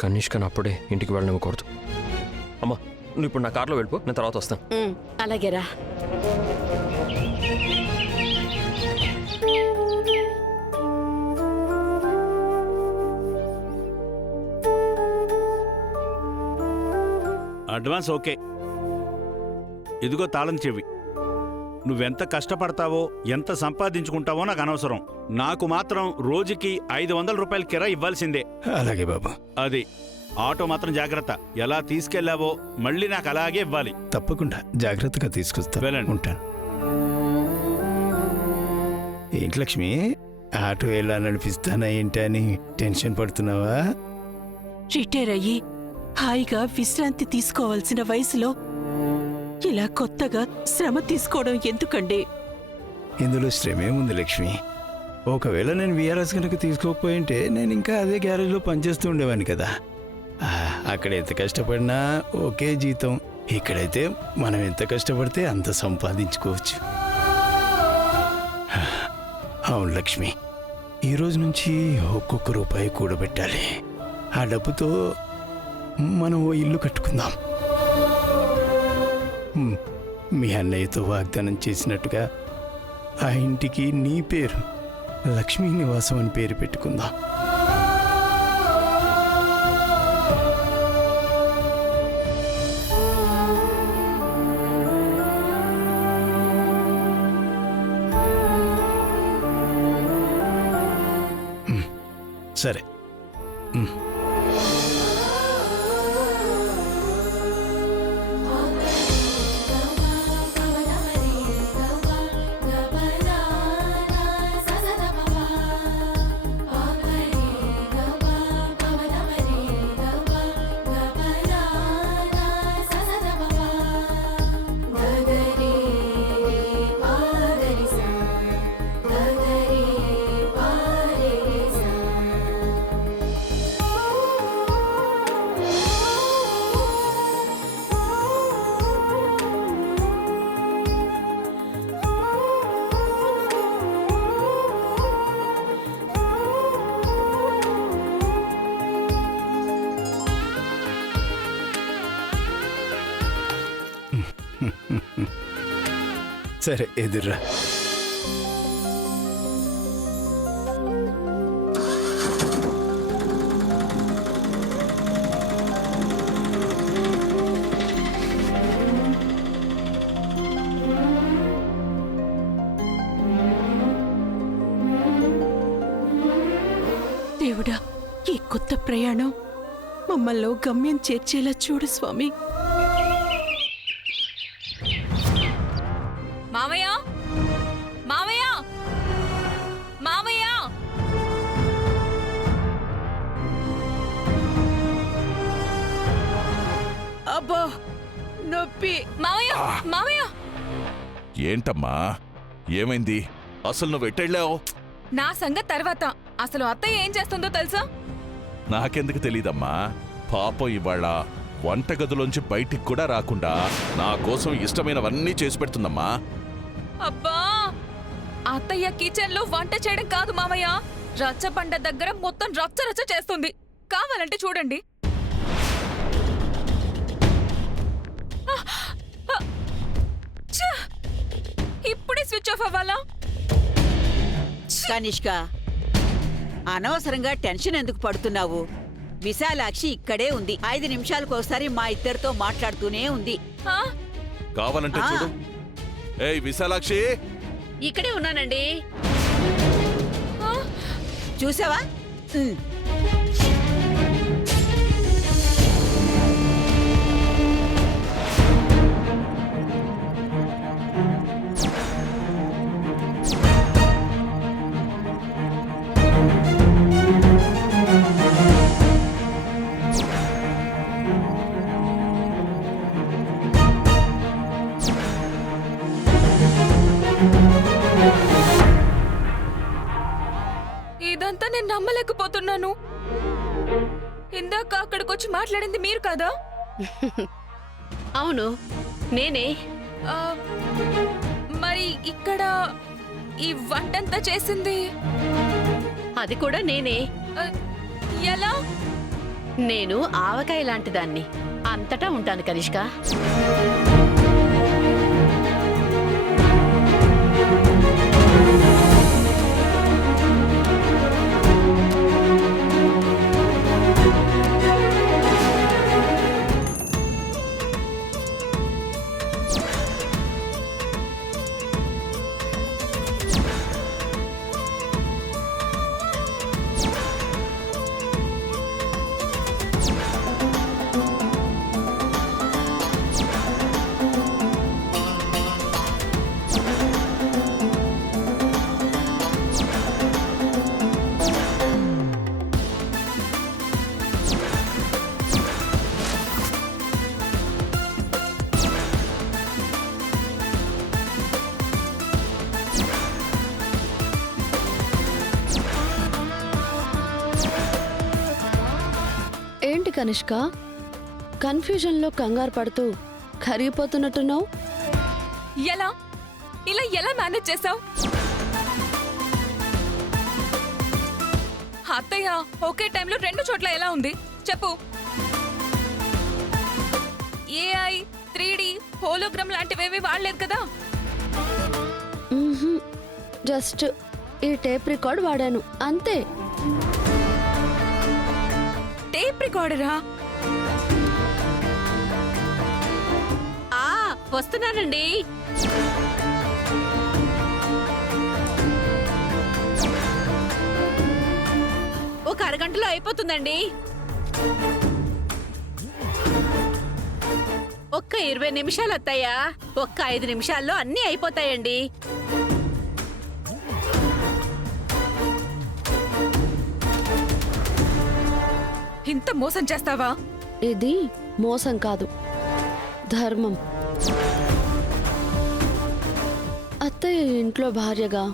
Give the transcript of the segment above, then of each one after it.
కనిష్కని అప్పుడే ఇంటికి వెళ్ళనివ్వకూడదు. అమ్మా, నువ్వు ఇప్పుడు నా కార్లో వెళ్ళిపో, నేను తర్వాత వస్తాను. అలాగేరా. Advance okay. ఇదిగో తాళం చెవి. నువ్వెంత కష్టపడతావో ఎంత సంపాదించుకుంటావో నాకు అనవసరం. నాకు మాత్రం రోజుకి 500 రూపాయల కిరా ఇవ్వాల్సిందే. అలాగే బాబు. అది ఆటో మాత్రం జాగ్రత్త. ఎలా తీసుకెళ్లావో మళ్ళీ నాకు అలాగే ఇవ్వాలి. తప్పకుండా జాగ్రత్తగా తీసుకొస్తా. వెళ్ళండి. ఉంటాను. ఏంటి లక్ష్మి, ఆటో ఎలా నడిపిస్తానా ఏంటి అని టెన్షన్ పడుతున్నావా? రిటైర్ అయ్యి హాయిగా విశ్రాంతి తీసుకోవాల్సిన వయసులో ఇలా కొత్తగా శ్రమ తీసుకోవడం ఎందుకండి? ఇందులో శ్రమే ఉంది లక్ష్మి. ఒకవేళ నేను విఆర్ఎస్ కనుక తీసుకోకపోయింటే నేను ఇంకా అదే గ్యారేజ్లో పనిచేస్తూ ఉండేవాడిని కదా. అక్కడ ఎంత కష్టపడినా ఒకే జీతం. ఇక్కడైతే మనం ఎంత కష్టపడితే అంత సంపాదించుకోవచ్చు. అవును లక్ష్మి, ఈరోజు నుంచి ఒక్కొక్క రూపాయి కూడబెట్టాలి. ఆ డబ్బుతో మనం ఓ ఇల్లు కట్టుకుందాం. మీ అన్నయ్యతో వాగ్దానం చేసినట్టుగా ఆ ఇంటికి నీ పేరు లక్ష్మీ నివాసం అని పేరు పెట్టుకుందాం. సరే. సరే, ఎదుర్రా. దేవుడా, ఈ కొత్త ప్రయాణం మమ్మల్ని గమ్యం చేర్చేలా చూడు స్వామి. మావయ్య, మావయ్య, మావయ్య! అబ్బా, నొప్పి. మావయ్య, మావయ్య! ఏంటమ్మా, ఏమైంది? అసలు నువ్వు ఎట్టెళ్ళావు? నా సంగతి తర్వాత అసలు అత్తయ్య ఏం చేస్తుందో తెలుసా? నాకెందుకు తెలీదమ్మా. పాపం ఇవాళ వంటగదిలోంచి బయటికి కూడా రాకుండా నా కోసం ఇష్టమైనవన్నీ చేసి పెడుతుందమ్మా. అబ్బా, అత్తయ్య కిచెన్ లో వంట చేయడం కాదు మావయ్య, రచ్చబండ దగ్గర మొత్తం రచ్చ రచ్చ చేస్తుంది. కావాలంటే చూడండి. ఇప్పుడే స్విచ్ ఆఫ్ అవ్వాలా? కనిష్క, అనవసరంగా టెన్షన్ ఎందుకు పడుతున్నావు? విశాలాక్షి ఇక్కడే ఉంది. 5 నిమిషాలకోసారి మా ఇద్దరితో మాట్లాడుతూనే ఉంది. కావాలంటే చూడు. ఏయ్ విశాలాక్షి! ఇక్కడే ఉన్నానండి. చూసావా? ఇదంతా నేను నమ్మలేకపోతున్నాను. ఇందాక అక్కడికొచ్చి మాట్లాడింది మీరు కదా? అవును, నేనే. మరి ఇక్కడ ఈ వంటంతా చేసింది అది కూడా నేనే. ఎలా? నేను ఆవకాయ లాంటి దాన్ని అంతటా ఉంటాను కనిష్క. ఏంటి కనిష్క, కన్ఫ్యూజన్లో కంగారు పడుతూ కరిగిపోతున్నట్టున్నావు? ఎలా ఎలా మేనేజ్ చేసావు? అత్తయ్య ఒకే టైంలో 2 చోట్ల ఎలా ఉంది చెప్పు. ఏఐ 3D హోలోగ్రామ్ లాంటివేమీ వాడలేదు కదా? జస్ట్ ఈ టేప్ రికార్డ్ వాడాను అంతే. టేప్ రికార్డరా? వస్తున్నానండి. ఒక అరగంటలో అయిపోతుందండి. ఒక్క 20 నిమిషాలు అత్తయ్యా. ఒక్క 5 నిమిషాల్లో అన్నీ అయిపోతాయండి. ఇంత మోసం చేస్తావా? ఇది మోసం కాదు, ధర్మం. అత్తయ్య ఇంట్లో భార్యగా,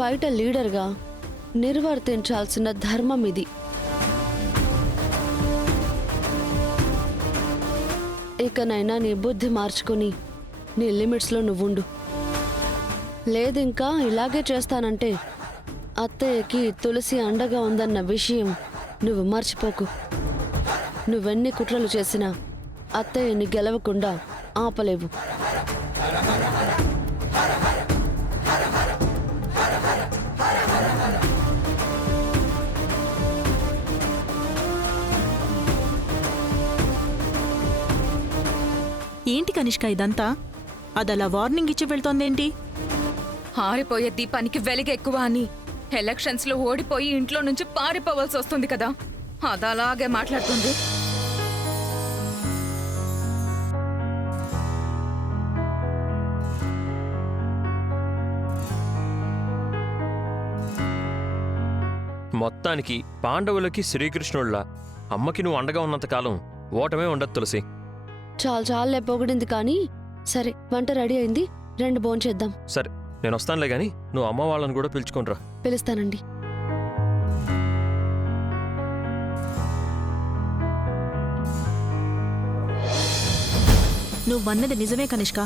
బయట లీడర్గా నిర్వర్తించాల్సిన ధర్మం ఇది. ఇకనైనా నీ బుద్ధి మార్చుకుని నీ లిమిట్స్లో నువ్వుండు. లేదింకా ఇలాగే చేస్తానంటే అత్తయ్యకి తులసి అండగా ఉందన్న విషయం నువ్వు మర్చిపోకు. నువ్వెన్ని కుట్రలు చేసినా అత్తయ్యని గెలవకుండా ఆపలేవు. ఏంటి కనిష్క ఇదంతా? అదలా వార్నింగ్ ఇచ్చి వెళ్తోందేంటి? ఆరిపోయే దీపానికి వెలుగు ఎక్కువ అని ఎలక్షన్స్ లో ఓడిపోయి ఇంట్లో నుంచి పారిపోవాల్సి వస్తుంది కదా, అదలాగే మాట్లాడుతుంది. మొత్తానికి పాండవులకి శ్రీకృష్ణుళ్ళ అమ్మకి నువ్వు అండగా ఉన్నంతకాలం ఓటమే ఉండదు తులసి. చాలే పొగిడింది కానీ, సరే వంట రెడీ అయింది, రండి భోంచేద్దాం. సరే నేను వస్తానులే గాని నువ్వు అమ్మ వాళ్ళని కూడా పిలుచుకోనరా. పిలుస్తానండి. నువ్వన్నది నిజమే కనిష్క.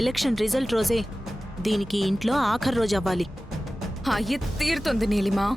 ఎలక్షన్ రిజల్ట్ రోజే దీనికి ఇంట్లో ఆఖరి రోజు అవ్వాలి. అయ్యి తీరుతుంది నీలిమా.